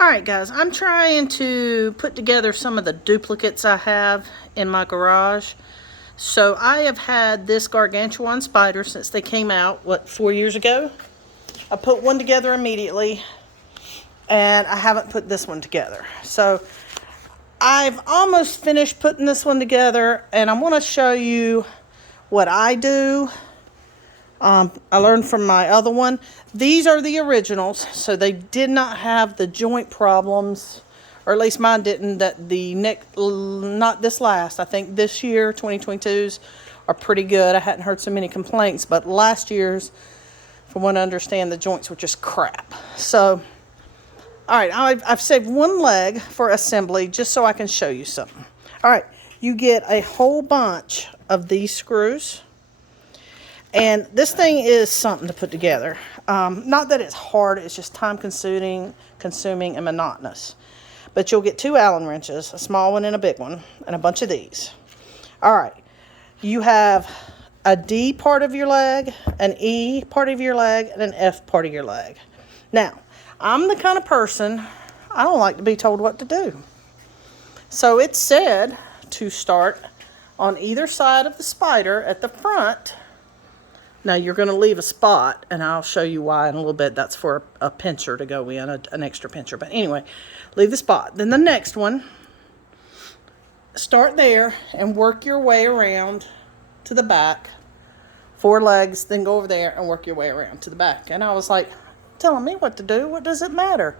Alright guys, I'm trying to put together some of the duplicates I have in my garage. So I have had this Gargantuan spider since they came out, 4 years ago? I put one together immediately, and I haven't put this one together. So I've almost finished putting this one together, and I'm going to show you what I do. I learned from my other one. These are the originals, so they did not have the joint problems, or at least mine didn't, that the neck, not this last. I think this year, 2022's, are pretty good. I hadn't heard so many complaints, but last year's, from what I understand, the joints were just crap. So, alright, I've saved one leg for assembly just so I can show you something. Alright, you get a whole bunch of these screws. And this thing is something to put together. Not that it's hard, it's just time consuming and monotonous. But you'll get 2 Allen wrenches, a small one and a big one, and a bunch of these. Alright, you have a D part of your leg, an E part of your leg, and an F part of your leg. Now, I'm the kind of person, I don't like to be told what to do. So it's said to start on either side of the spider at the front. Now you're going to leave a spot, and I'll show you why in a little bit. That's for a pincher to go in, an extra pincher. But anyway, leave the spot. Then the next one, start there and work your way around to the back. 4 legs, then go over there and work your way around to the back. And I was like, telling me what to do? What does it matter?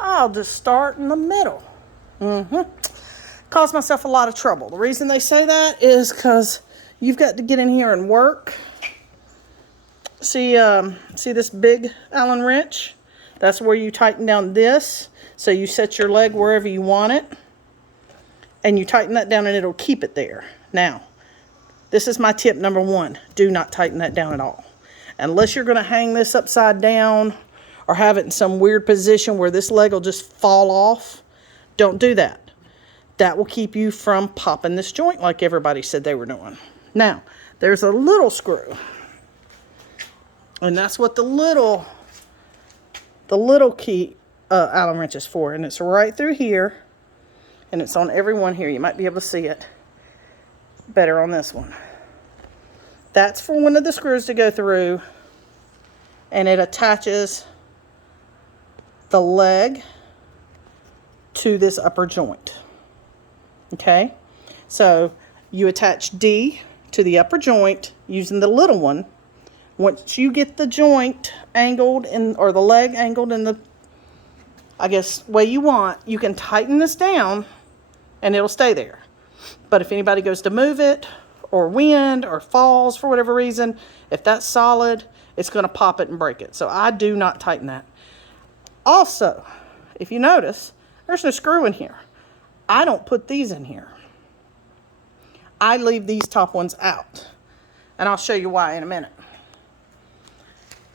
I'll just start in the middle. Caused myself a lot of trouble. The reason they say that is because you've got to get in here and work. See this big Allen wrench? That's where you tighten down this. So you set your leg wherever you want it. And you tighten that down and it'll keep it there. Now, this is my tip number 1. Do not tighten that down at all. Unless you're going to hang this upside down or have it in some weird position where this leg will just fall off. Don't do that. That will keep you from popping this joint like everybody said they were doing. Now, there's a little screw. And that's what the little key Allen wrench is for. And it's right through here. And it's on every one here. You might be able to see it better on this one. That's for one of the screws to go through. And it attaches the leg to this upper joint. Okay? So you attach D to the upper joint using the little one. Once you get the joint angled or the leg angled in the, I guess, way you want, you can tighten this down and it'll stay there. But if anybody goes to move it or wind or falls for whatever reason, if that's solid, it's going to pop it and break it. So I do not tighten that. Also, if you notice, there's no screw in here. I don't put these in here. I leave these top ones out. And I'll show you why in a minute.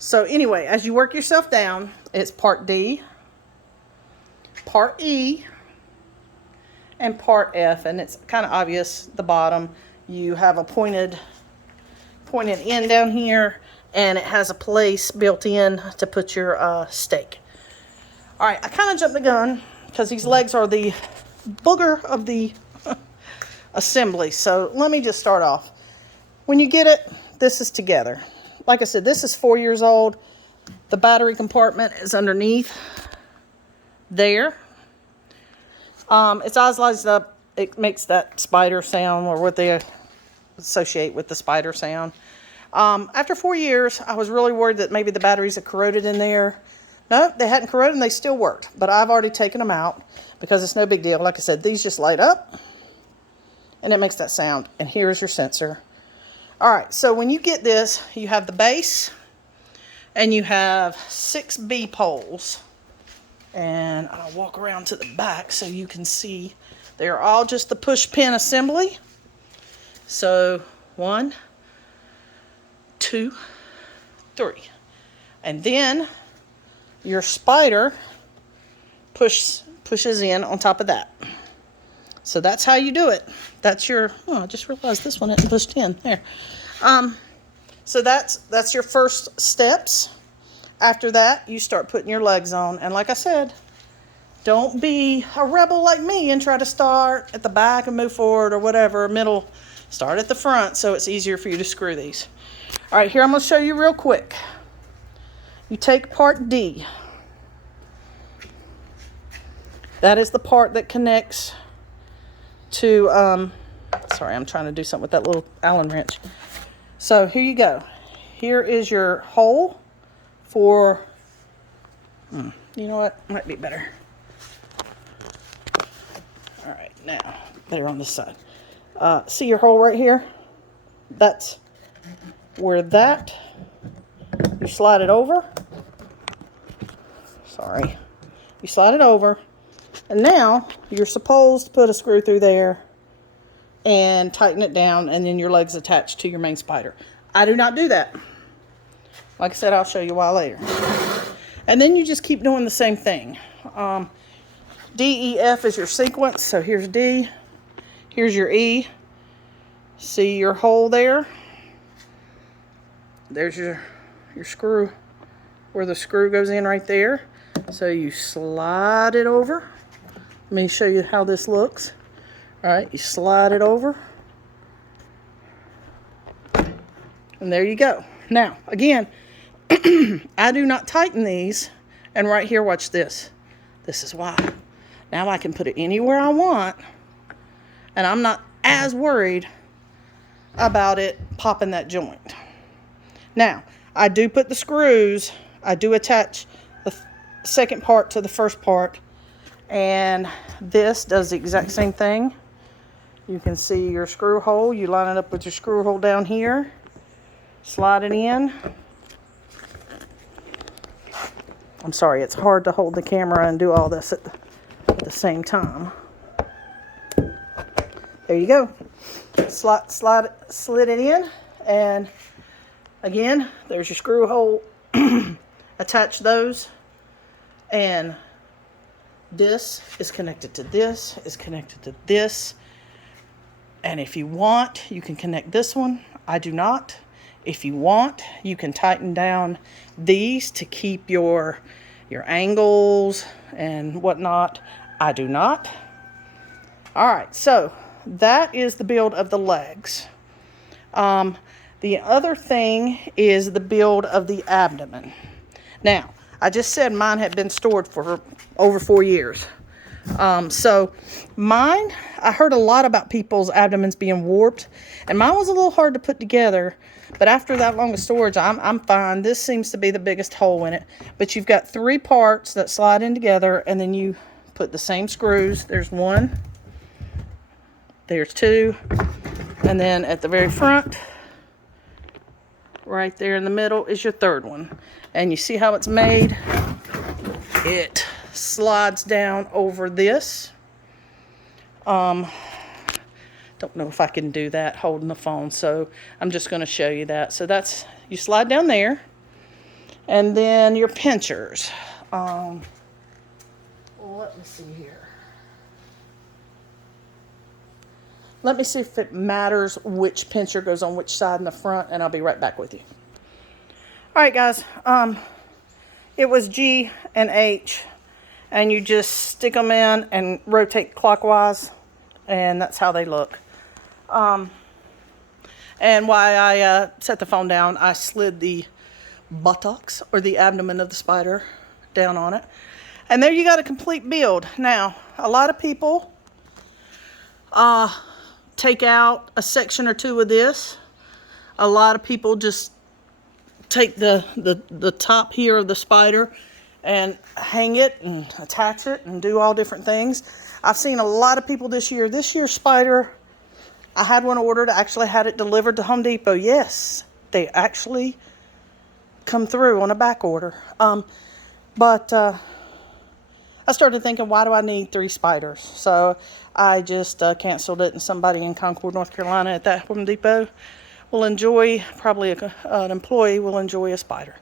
So anyway, as you work yourself down, it's part D, part E, and part F. And it's kind of obvious, the bottom. You have a pointed end down here, and it has a place built in to put your stake. All right, I kind of jumped the gun because these legs are the booger of the assembly. So let me just start off. When you get it, this is together. Like I said, this is 4 years old. The battery compartment is underneath there. It's oscillized up. It makes that spider sound, or what they associate with the spider sound. After 4 years, I was really worried that maybe the batteries had corroded in there. No, they hadn't corroded and they still worked. But I've already taken them out because it's no big deal. Like I said, these just light up and it makes that sound. And here's your sensor. All right, so when you get this, you have the base and you have 6 B poles. And I'll walk around to the back so you can see. They're all just the push pin assembly. So 1, 2, 3. And then your spider pushes in on top of that. So that's how you do it. That's your, oh, I just realized this one hadn't pushed in. There. So that's your first steps. After that, you start putting your legs on. And like I said, Don't be a rebel like me and try to start at the back and move forward or whatever, middle. Start at the front so it's easier for you to screw these. All right, here I'm going to show you real quick. You take part D. That is the part that connects to, sorry, I'm trying to do something with that little Allen wrench. So here you go. Here is your hole for, you know what, might be better. All right, now, better on this side. See your hole right here? That's where that, you slide it over. Sorry. You slide it over. And now, you're supposed to put a screw through there and tighten it down, and then your leg's attached to your main spider. I do not do that. Like I said, I'll show you why later. And then you just keep doing the same thing. D, E, F is your sequence. So here's D. Here's your E. See your hole there? There's your screw, where the screw goes in right there. So you slide it over. Let me show you how this looks. All right, you slide it over. And there you go. Now, again, I do not tighten these. And right here, watch this. This is why. Now I can put it anywhere I want. And I'm not as worried about it popping that joint. Now, I do put the screws. I do attach the second part to the first part. And this does the exact same thing. You can see your screw hole. You line it up with your screw hole down here. Slide it in. I'm sorry, it's hard to hold the camera and do all this at the same time. There you go. Slid it in. And again, there's your screw hole. Attach those. And this is connected to this, is connected to this. And if you want, you can connect this one. I do not. If you want, you can tighten down these to keep your angles and whatnot. I do not. All right, so that is the build of the legs. The other thing is the build of the abdomen. Now, I just said mine had been stored for over 4 years. So mine, I heard a lot about people's abdomens being warped, and mine was a little hard to put together, but after that long of storage, I'm fine. This seems to be the biggest hole in it, but you've got 3 parts that slide in together, and then you put the same screws. There's 1, there's 2, and then at the very front, right there in the middle, is your 3rd one. And you see how it's made? It slides down over this. Don't know if I can do that holding the phone, so I'm just going to show you that. So that's, you slide down there, and then your pinchers. Let me see here. Let me see if it matters which pincher goes on which side in the front, and I'll be right back with you. All right, guys. It was G and H, and you just stick them in and rotate clockwise, and that's how they look. And while I set the phone down, I slid the buttocks or the abdomen of the spider down on it, and there you got a complete build. Now, a lot of people take out a section or 2 of this. A lot of people just take the top here of the spider and hang it and attach it and do all different things. I've seen a lot of people this year. This year's spider, I had one ordered. I actually had it delivered to Home Depot. Yes, they actually come through on a back order. But I started thinking, why do I need 3 spiders? So I just canceled it, and somebody in Concord, North Carolina at that Home Depot will enjoy, probably an employee will enjoy a spider.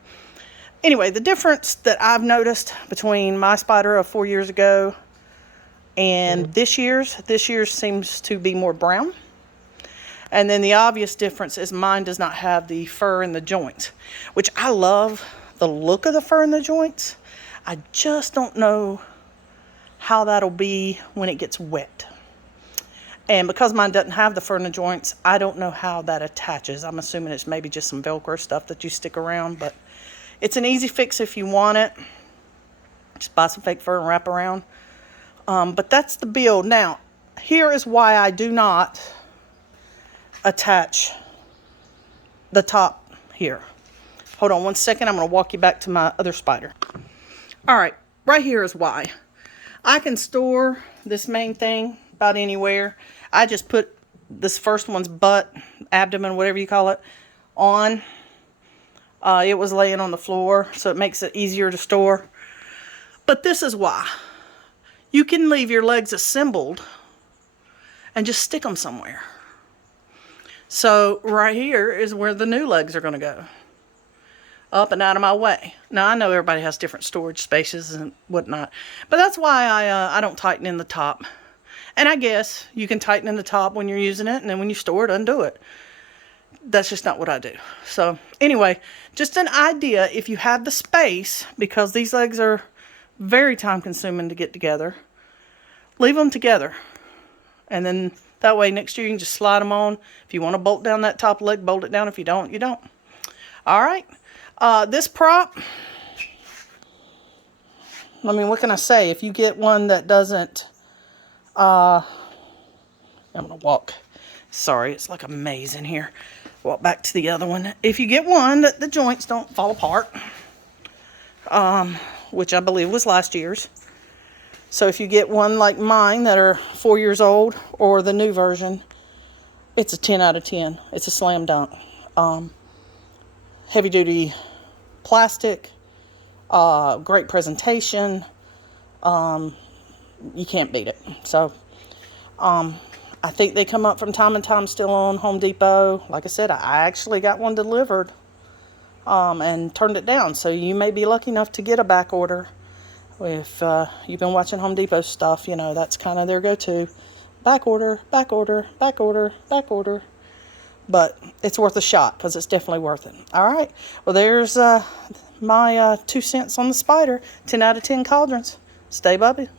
Anyway, the difference that I've noticed between my spider of 4 years ago and this year's seems to be more brown. And then the obvious difference is mine does not have the fur in the joints, which I love the look of the fur in the joints. I just don't know how that'll be when it gets wet. And because mine doesn't have the furnace joints, I don't know how that attaches. I'm assuming it's maybe just some Velcro stuff that you stick around, but it's an easy fix if you want it. Just buy some fake fur and wrap around. But that's the build. Now, here is why I do not attach the top here. Hold on one second. I'm going to walk you back to my other spider. All right, right here is why. I can store this main thing about anywhere. I just put this first one's butt, abdomen, whatever you call it, on. It was laying on the floor, so it makes it easier to store. But this is why. You can leave your legs assembled and just stick them somewhere. So right here is where the new legs are going to go. Up and out of my way. Now I know everybody has different storage spaces and whatnot, but that's why I don't tighten in the top. And I guess you can tighten in the top when you're using it, and then when you store it, undo it. That's just not what I do. So anyway, just an idea, if you have the space, because these legs are very time consuming to get together, leave them together. And then that way next year you can just slide them on. If you want to bolt down that top leg, bolt it down. If you don't, you don't. All right. This prop, I mean, what can I say? If you get one that doesn't, I'm going to walk. Sorry, it's like a maze in here. Walk back to the other one. If you get one that the joints don't fall apart, which I believe was last year's. So if you get one like mine that are 4 years old or the new version, it's a 10 out of 10. It's a slam dunk. Heavy duty plastic, great presentation. You can't beat it. So I think they come up from time to time still on Home Depot. Like I said, I actually got one delivered and turned it down. So you may be lucky enough to get a back order. If you've been watching Home Depot stuff, you know, that's kind of their go-to. Back order, back order, back order, back order. But it's worth a shot because it's definitely worth it. All right. Well, there's my 2 cents on the spider. 10 out of 10 cauldrons. Stay bubbly.